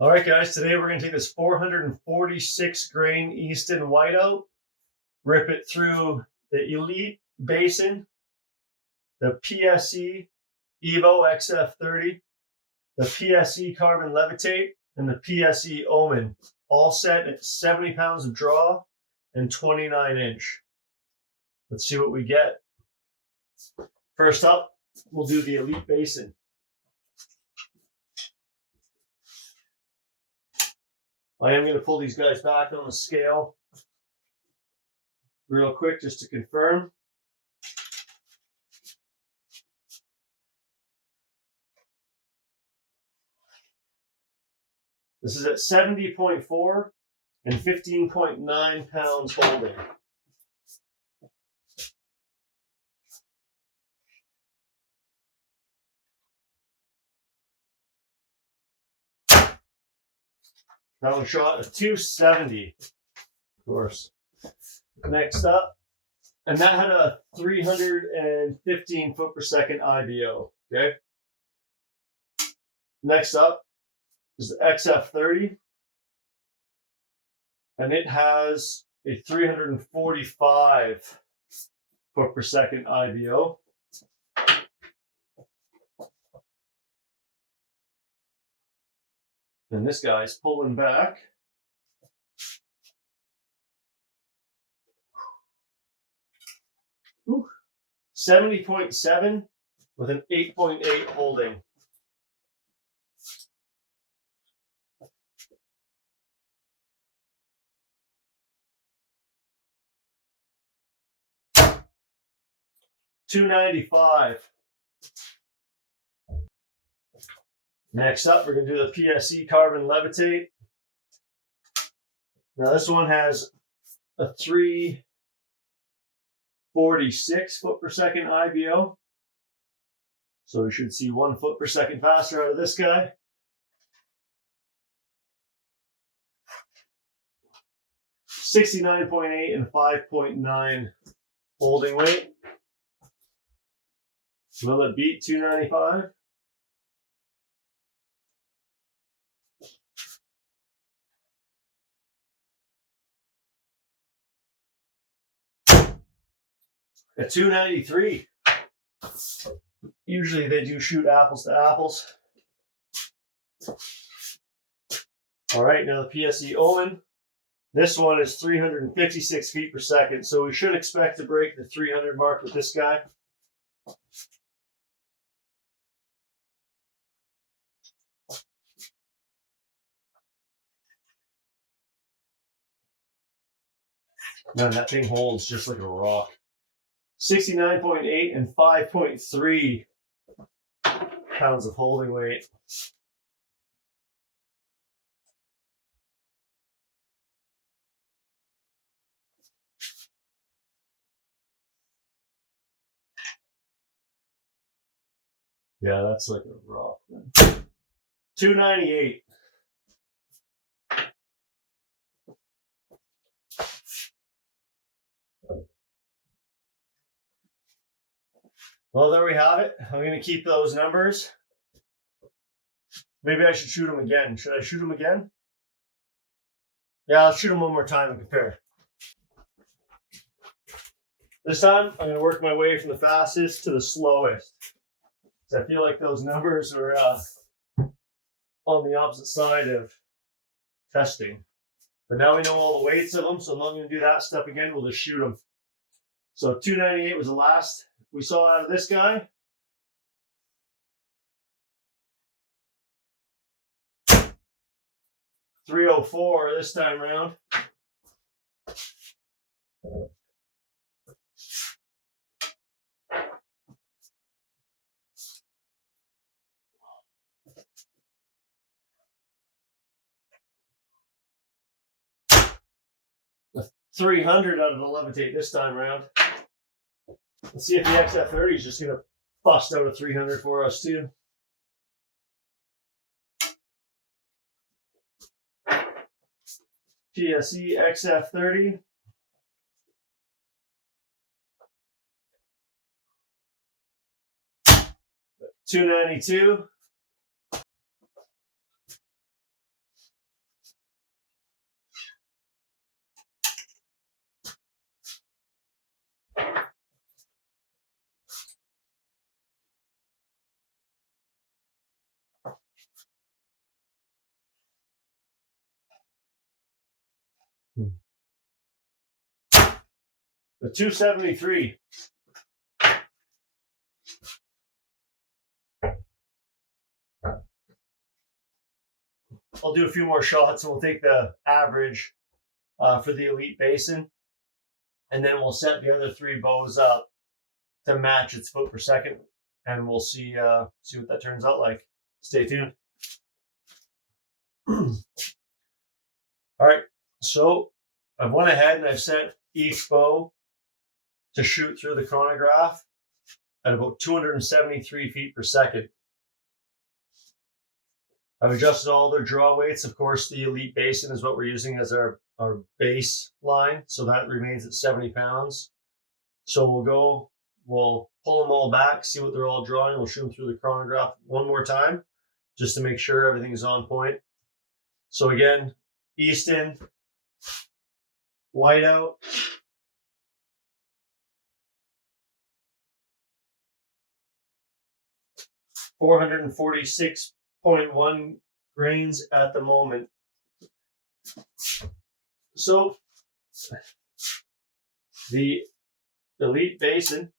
All right, guys, today we're going to take this 446 grain Easton whiteout, rip it through the Elite Basin, the PSE Evo XF30, the PSE Carbon Levitate, and the PSE Omen, all set at 70 pounds of draw and 29 inch. Let's see what we get. First up, we'll do the Elite Basin. I am going to pull these guys back on the scale real quick just to confirm. This is at 70.4 and 15.9 pounds holding. That one shot a 270, of course. Next up, and that had a 315 foot per second IBO, okay? Next up is the XF30, and it has a 345 foot per second IBO. And this guy's pulling back. Ooh, 70.7 with an 8.8 holding. $295. Next up, we're going to do the PSE Carbon Levitate. Now this one has a 346 foot per second IBO. So we should see 1 foot per second faster out of this guy. $69.8 and 5.9 holding weight. Will it beat 295? At 293. Usually they do shoot apples to apples. All right, now the PSE Omen. This one is 356 feet per second, so we should expect to break the 300 mark with this guy. Man, that thing holds just like a rock. 69.8 and 5.3 pounds of holding weight. Yeah, that's like a rock, man. 298. Well, there we have it. I'm going to keep those numbers. Maybe I should shoot them again. Should I shoot them again? Yeah, I'll shoot them one more time and compare. This time, I'm going to work my way from the fastest to the slowest. I feel like those numbers are on the opposite side of testing. But now we know all the weights of them, so I'm not going to do that step again. We'll just shoot them. So 298 was the last we saw out of this guy. .304 this time around. The 300 out of the Levitate this time around. Let's see if the XF30 is just going to bust out a 300 for us too. PSE XF30. $292. The 273. I'll do a few more shots and we'll take the average for the Elite Basin. And then we'll set the other three bows up to match its foot per second. And we'll see what that turns out like. Stay tuned. All right, so I've went ahead and I've set each bow to shoot through the chronograph at about 273 feet per second. I've adjusted all their draw weights. Of course, the Elite Basin is what we're using as our base line, so that remains at 70 pounds. So we'll pull them all back, see what they're all drawing. We'll shoot them through the chronograph one more time, just to make sure everything's on point. So again, Easton, whiteout, .46.1 grains at the moment. So the Elite Basin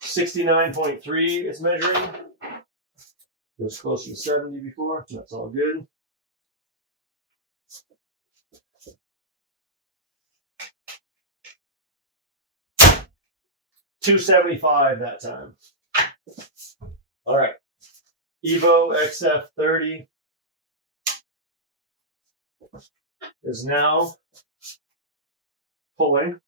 .69.3 is measuring. It was closer to 70 before. That's all good. .275 that time. All right. Evo XF30 is now pulling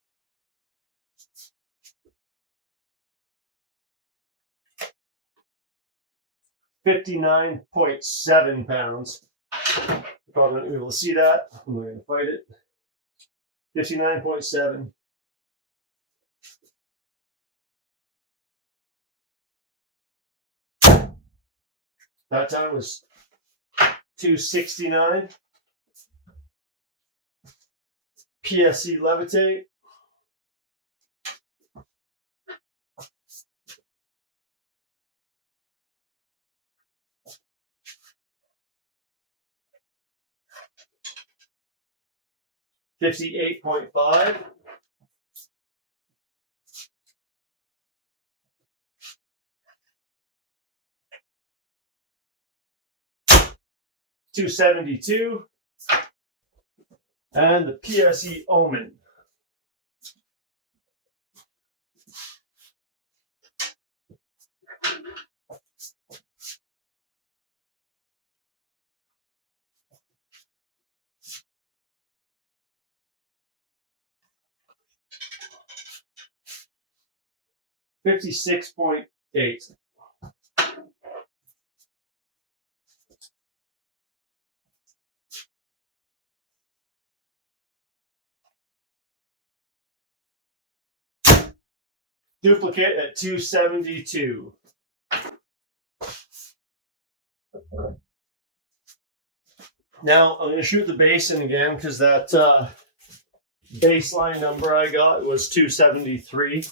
59.7 pounds. You're probably not able to see that. I'm going to fight it. 59.7. That time was 269. PSE levitate. $58.5. $272. And the PSE Omen. $56.8. Duplicate at 272. Now I'm going to shoot the basin again because that baseline number I got was 273.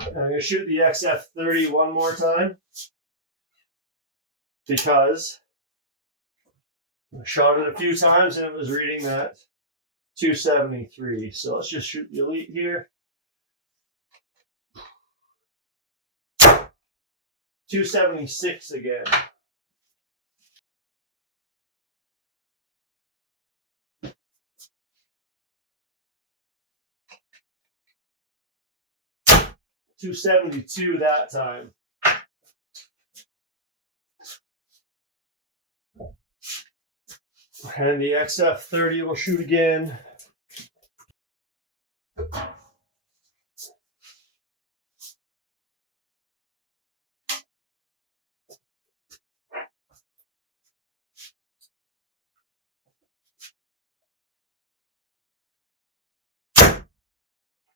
I'm going to shoot the XF30 one more time because I shot it a few times and it was reading that 273. So let's just shoot the Elite here. 276 again. $272 that time. And the XF30 will shoot again.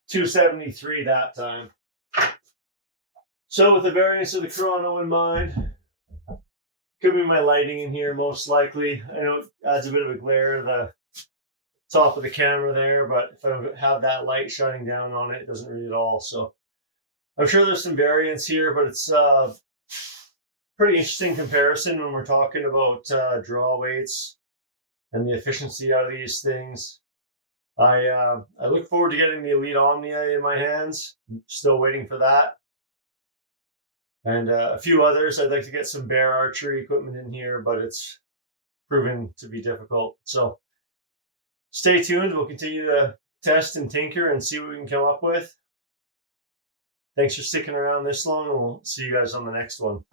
$273 that time. So with the variance of the chrono in mind, could be my lighting in here most likely. I know it adds a bit of a glare top of the camera there, but if I don't have that light shining down on it, it doesn't read at all. So I'm sure there's some variance here, but it's pretty interesting comparison when we're talking about draw weights and the efficiency out of these things. I look forward to getting the Elite Omnia in my hands. I'm still waiting for that. And a few others. I'd like to get some bear archery equipment in here, but it's proven to be difficult. So stay tuned. We'll continue to test and tinker and see what we can come up with. Thanks for sticking around this long, and we'll see you guys on the next one.